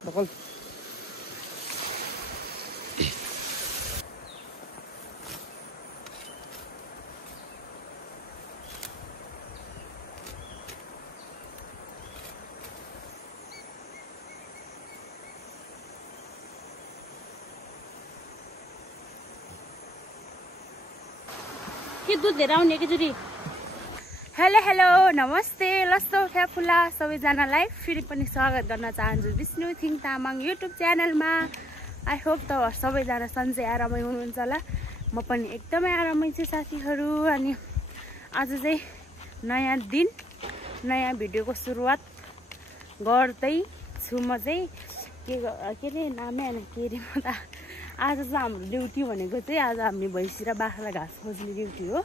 Buccal के दूध लिएर आउने एकैचोटि। हेलो हेलो नमस्ते लस्तो ठ्याफुला सबैजनालाई फेरि पनि स्वागत गर्न चाहन्छु विष्णु थिङ तामाङ युट्युब च्यानलमा। आई होप त सबैजना सन्चै आरामै हुनुहुन्छ होला। म पनि एकदमै आरामै छु साथीहरू। अनि आज चाहिँ नयाँ दिन नयाँ भिडियोको सुरुवात गर्दै छु। म चाहिँ के अरे नामै होइन के अरे म त आज चाहिँ हाम्रो ड्युटी भनेको चाहिँ आज हामी भैँसी र बाख्रालाई घाँस खोज्ने ड्युटी हो।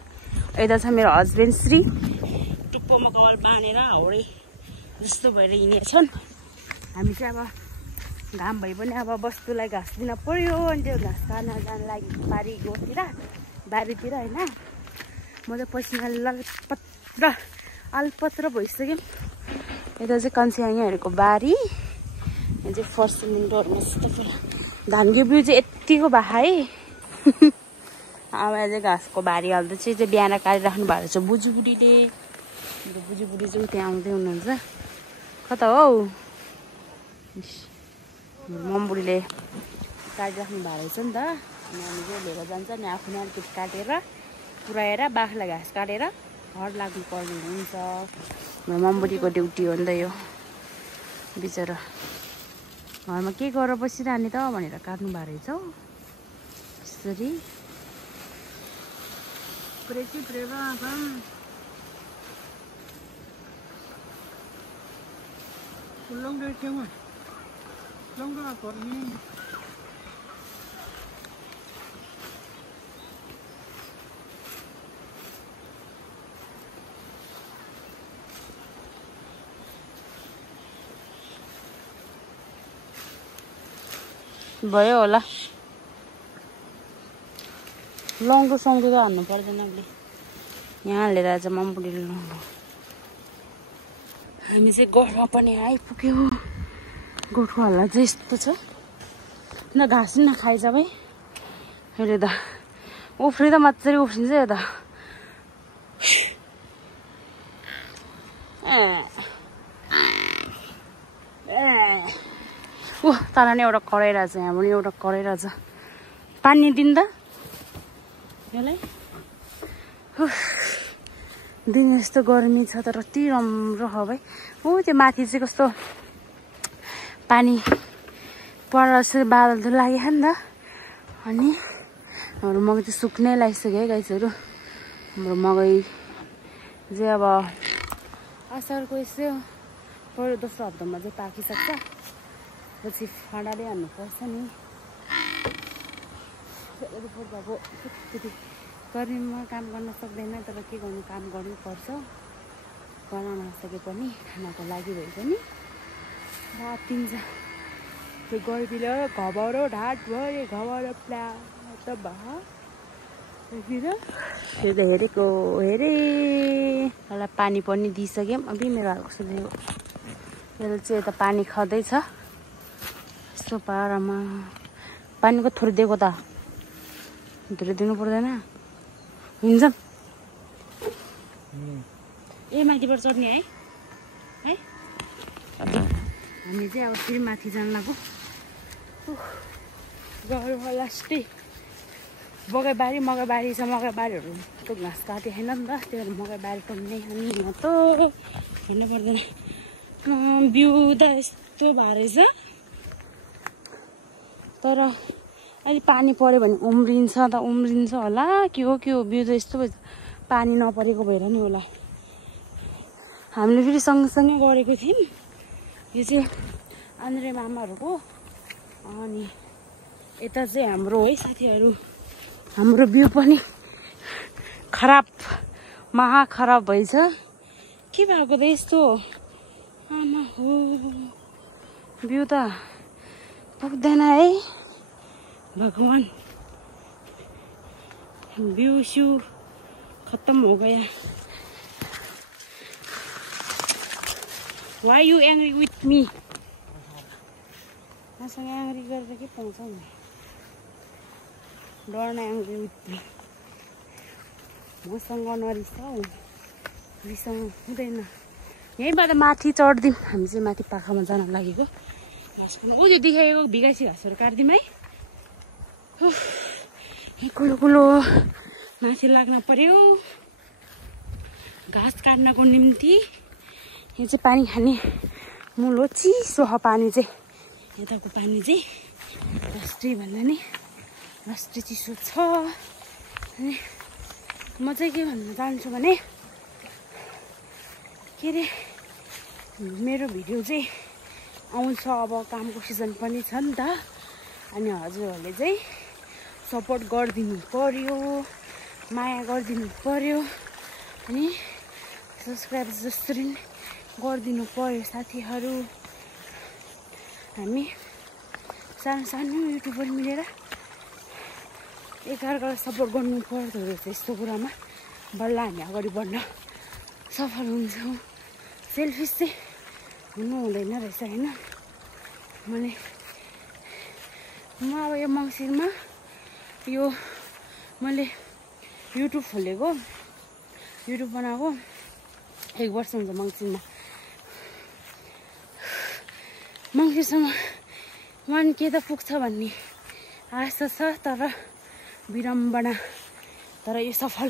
यता छ मेरो हस्बेन्ड श्री टुप्पोमा कपाल बाँधेर हाउडे जस्तो भएर हिँडेछन्। हामी चाहिँ अब घाम भए पनि अब बस्तुलाई घाँस दिन पर्यो। अनि त्यो घाँस काट्न जानु लागि बारीतिर होइन। म चाहिँ पसिना अलपत्र भइसक्यो। यता चाहिँ कन्सियाङहरूको बारी, यहाँ चाहिँ फर्स्ट विन्डोहरू मस्त पुरा धानको बिउ चाहिँ यत्तिको बाखा है। अब चाहिँ घाँसको बारी हाल्दा चाहिँ बिहान काटिराख्नु भएको छ बुजुबुढीले। बुजुबुढी चाहिँ त्यहाँ आउँदै हुनुहुन्छ। कता हौ मम्बुढीले काटिराख्नु भएको रहेछ नि त। अनि हामी चाहिँ लिएर जान्छ नि आफूले अलिकति काटेर पुऱ्याएर बाख्रालाई घाँस काटेर घर लाग्नु पर्ने हुन्छ। मम्बुढीको ड्युटी हो नि त यो। बिचरा घरमा के गरेर बसिरहने त भनेर काट्नु भएको रहेछ हौ यसरी। भयो होला लङ्गो सङ्गो त हान्नु पर्दैन अहिले। यहाँ लिएर आज मम्बुढीले लङ्गो। हामी चाहिँ गोठमा पनि आइपुग्यो। गोठको हल्ला चाहिँ यस्तो छ न घाँस नखाइज भाइ। हेरे त उफ्री त मजाले उफ्रिन्छ यो त। तर नि एउटा कराइरहेछ यहाँ पनि एउटा कराइरहेछ। पानी दिँदा यसलाई दिन यस्तो गर्मी छ तर कति राम्रो हो भाइ। त्यो माथि चाहिँ कस्तो पानी परेर जस्तो बादल त लाग्यो नि त। अनि हाम्रो मकै चाहिँ सुक्नै लागिसक्यो है गाइसहरू। हाम्रो मकै चाहिँ अब असारको यसो पहिलो दोस्रो हप्तामा चाहिँ पाकिसक्छ। पछि फडाले हान्नुपर्छ नि। अब त्यति गर्मीमा काम गर्न सक्दैन तर के गर्नु काम गर्नुपर्छ। गर्न नसके पनि खानाको लागि भए पनि रातिन्छ। त्यो गर्मीले घबारो ढाड भयो घबारो प्ला त हेरेको हेरे मलाई पानी पनि दिइसक्यौँ। अब मेरो हालको मेरो चाहिँ यता पानी खाँदैछ यस्तो पारामा। पानीको थोरै दिएको त धेरै दिनु पर्दैन हुन्छ। ए माथिबाट चढ्ने है हामी चाहिँ अब फेरि माथि जान लाग्यो। गयो लास्टै मकैबारी छ। मकैबारीहरू त्यो घाँस काटे होइन नि त। त्यो मकैबारी टम्ने अनि म त हेर्नु पर्दैन। बिउ त यस्तो भएर रहेछ तर अहिले पानी पऱ्यो भने उम्रिन्छ होला। के हो बिउ त यस्तो भयो पानी नपरेको भएर नि होला। हामीले फेरि सँगसँगै गरेको थियौँ। यो चाहिँ आन्द्रे मामाहरूको। अनि यता चाहिँ हाम्रो है साथीहरू हाम्रो बिउ पनि महाखराब भएछ। के भएको त यस्तो आमा हो बिउ त पुग्दैन है भगवान। बिउ सिउ खत्म हो गया। Why are you angry with me? आसँग आङ्ग्री गरेर के पाउँछ नि डर्न आङ्ग्री उठ्ने मसँग नरिसाउ रिसाउनु हुँदैन यहीँबाट माथि चढ्दिउँ हामी चाहिँ माथि पाखामा जान लागेको घाँस खानु ऊ यो देखाएको भिगाइसी घाँसहरू काट्दिउँ है कुलो कुलो माथि लाग्न पर्यो घाँस काट्नको निम्ति यहाँ चाहिँ पानी खाने मुलो चिसो हो पानी चाहिँ यताको पानी चाहिँ राष्ट्रिय भन्दा नि राष्ट्रिय चिसो छ अनि म चाहिँ के भन्न चाहन्छु भने के अरे मेरो भिडियो चाहिँ आउँछ अब कामको सिजन पनि छ नि त अनि हजुरहरूले चाहिँ सपोर्ट गरिदिनु पर्यो माया गरिदिनु पर्यो अनि सब्सक्राइब जसरी गरिदिनु पर्यो साथीहरू हामी सानो सानो युट्युबर मिलेर एकअर्कालाई सपोर्ट गर्नु पर्दो रहेछ यस्तो कुरामा बल्ल हामी अगाडि बढ्न सफल हुन्छौँ सेल्फिस चाहिँ हुनु हुँदैन रहेछ होइन म अब यो मङ्सिरमा यो मैले युट्युब खोलेको युट्युब बनाएको 1 वर्ष हुन्छ मङ्सिरमा मङ्सिरसम्म 1K त पुग्छ भन्ने आशा छ तर विडम्बना तर यो सफल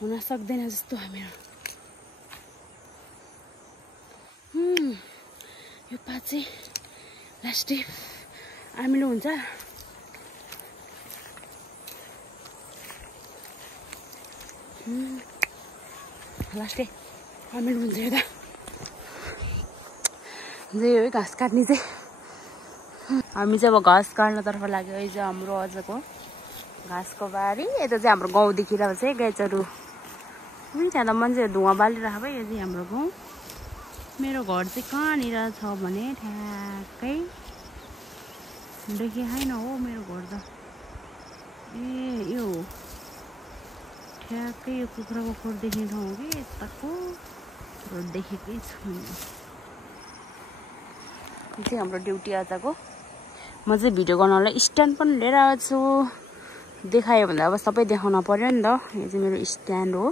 हुन सक्दैन जस्तो हामीहरू यो पात चाहिँ लास्टै आमिलो हुन्छ लास्टै आमिलो हुन्छ यो त जे हो घाँस काट्ने चाहिँ हामी चाहिँ अब घाँस काट्नतर्फ लाग्यो यो चाहिँ हाम्रो अझको घाँसको बारी यता चाहिँ हाम्रो गाउँदेखि चाहिँ गाईचहरू त्यहाँ त मान्छेहरू धुवा बालिरहेको भए यो चाहिँ हाम्रो गाउँ मेरो घर चाहिँ कहाँनिर छ भने ठ्याक्कै देखि छैन हो मेरो घर त ए यो ठ्याक्कै यो कुखुराको खोर देख्ने ठाउँ हो कि यताको रोड देखेकै छु यो चाहिँ हाम्रो ड्युटी आजको म चाहिँ भिडियो बनाउनलाई स्ट्यान्ड पनि लिएर आएको छु देखायो भन्दा अब सबै देखाउन पर्यो नि त यो चाहिँ मेरो स्ट्यान्ड हो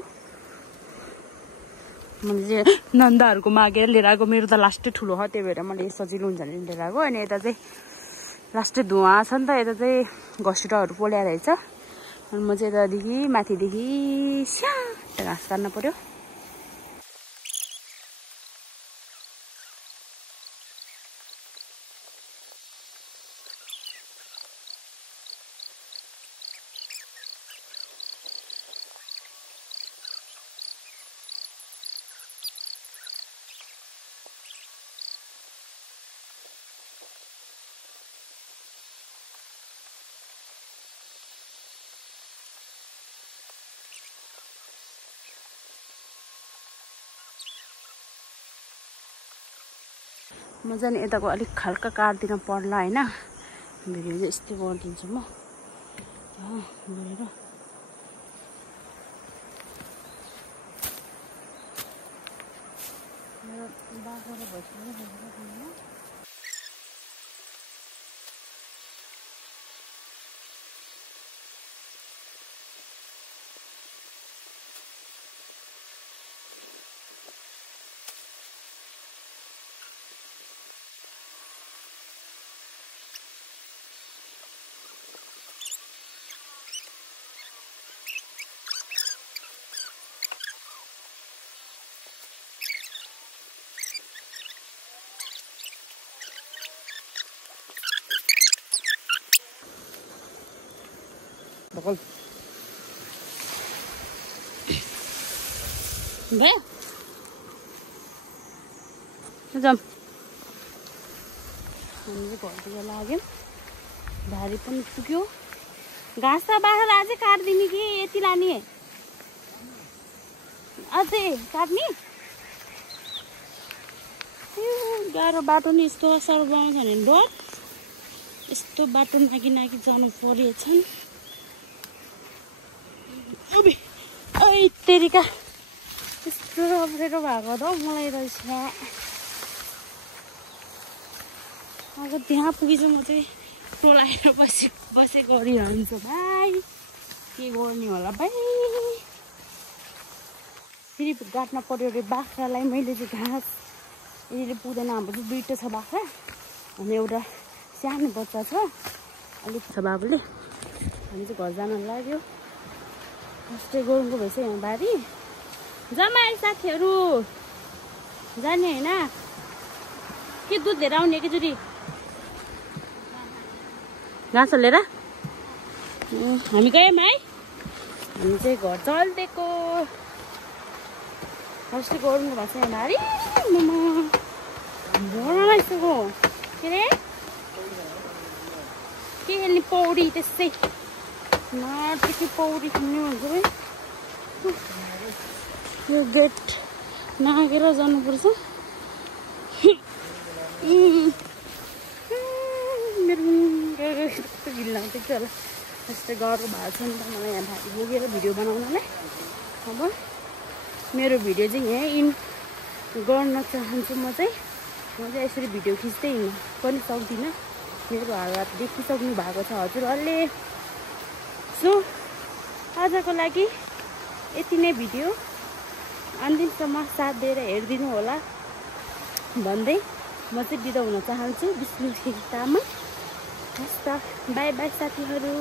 मैले चाहिँ नन्दाहरूको मागेर लिएर आएको मेरो त लास्टै ठुलो हो त्यही भएर मैले सजिलो हुन्छ भने लिएर आएको अनि यता चाहिँ लास्टै धुवा छ नि त यता चाहिँ घसिटाहरू पोल्या रहेछ अनि म चाहिँ यतादेखि माथिदेखि स्याट घाँस काट्न पर्यो म चाहिँ यताको अलिक हल्का काट्दिन पर्ला होइन भिडियो चाहिँ यस्तै गरिदिन्छु म गरेर बाख्रा भइसक्यो Bakal. Be. Jom. हामीले घरतिर लाग्यौँ भारी पनि पुग्यो घाँस त बाख्रा अझै काट्दिने कि यति लाने अझै काट्ने गाह्रो बाटो नि यस्तो असर बनाउँछ भने डर यस्तो बाटो नाकी नाकी जानु परेछ तेरिका यस्तो अप्ठ्यारो भएको त मलाई रहेछ अब त्यहाँ पुगेछु म चाहिँ टोलाएर बसेको गरिरहन्छ भाइ। के गर्ने होला भाइ। फेरि गाड्न पर्यो अरे बाख्रालाई। मैले चाहिँ घाँस यसरी पुग्दैन। हाम्रो चाहिँ 2टा छ बाख्रा अनि एउटा सानो बच्चा छ। अलिक छ बाबुले। हामी चाहिँ घर जान लाग्यो। फर्स्टै गरौँको भएछ यहाँ बारी। जमाएर साथीहरू जाने होइन के दुध लिएर आउने एकैचोटि घाँस लिएर हामी गयौँ है। हामी चाहिँ घर चल्दिएको फर्स्टै गरौँको भएछ यहाँ बारी। भोराइसक्यो के अरे के खेल्ने पौडी त्यसै नदेखि पौडी खेल्ने भन्छ है। यो गेट नागेर जानुपर्छ। मेरो कस्तो भिड लाग्छ कि होला। त्यस्तै गाह्रो भएको छ नि त मलाई यहाँ भाइ बोकेर भिडियो बनाउनलाई। अब मेरो भिडियो चाहिँ यहाँ इन गर्न चाहन्छु। म चाहिँ यसरी भिडियो खिच्दै हिँड्न पनि सक्दिनँ। मेरो हालत देखिसक्नु भएको छ हजुरहरूले। सो आजको लागि यति नै भिडियो। अन्तिमसम्म साथ दिएर हेरिदिनु होला भन्दै म चाहिँ बिदा हुन चाहन्छु। विष्णु तामाङ। हस् त बाई बाई साथीहरू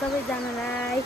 सबैजनालाई।